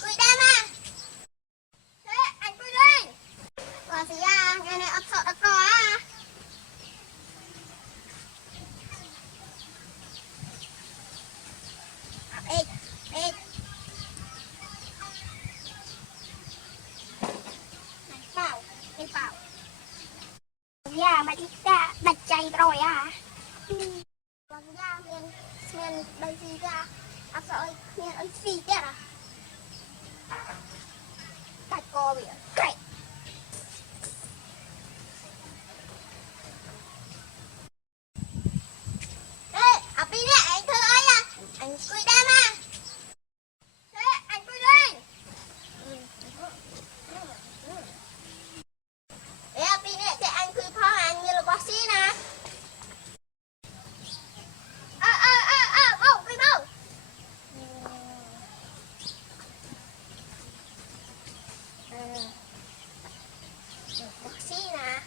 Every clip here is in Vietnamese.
Cùi đam à. Thế anh cùi lên. Quả gì à, ngày này ấp sợ đặc cò à. Ê, ê. Này bảo, em bảo. Dạ, mà đi ra đặt chay rồi à. Còn dạ, miền đây gì ra. Ấp sợ ơi, miền ơi gì thế à. Đặt cò bị cậy. Ê, ấp đi nè, anh thơ ơi à. Anh cùi đam à. Thế anh cùi lên. Ê, ấp đi nè, thế anh cùi phong anh như là bác sĩ nè. Bông, cùi bông. Bác sĩ nè.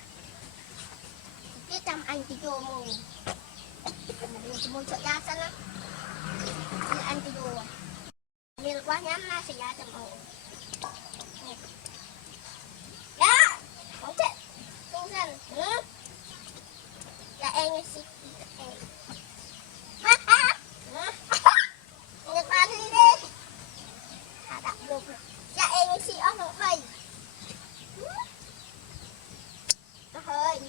Cái trăm anh thì vô mù. Mùi sợ da xanh á. Thì anh thì vô. Mình quá nhắm na sẽ da chầm ổ. Đó. Không chết. Không xanh. Là em ấy xí. Nhật bà đi đi. Đặt được. Dạ em ấy xí ớt một thầy. Nó hơi.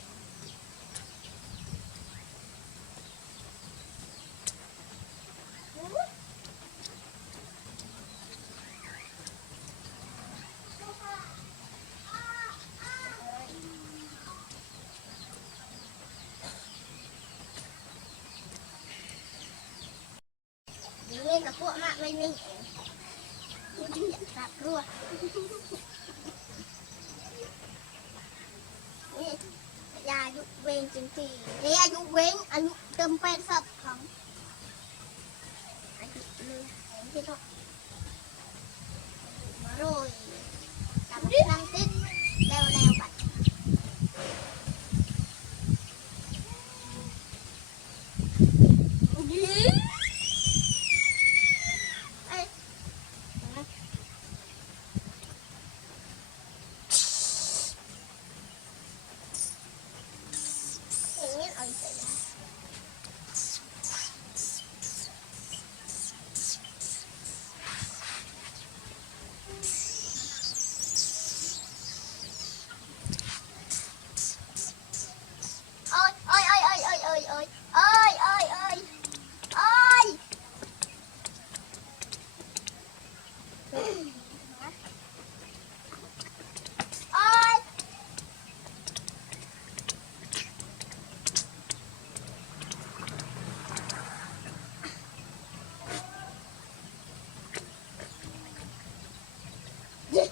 Lên là của mạng lên mình. Nhận rạp luôn. Dạ dục quên chừng thì. Thế dục quên, anh dục tâm quen sập không? Anh dục lừa, anh thế thôi. Rồi. Cả một năm tích. Leo leo bạch. Yeah.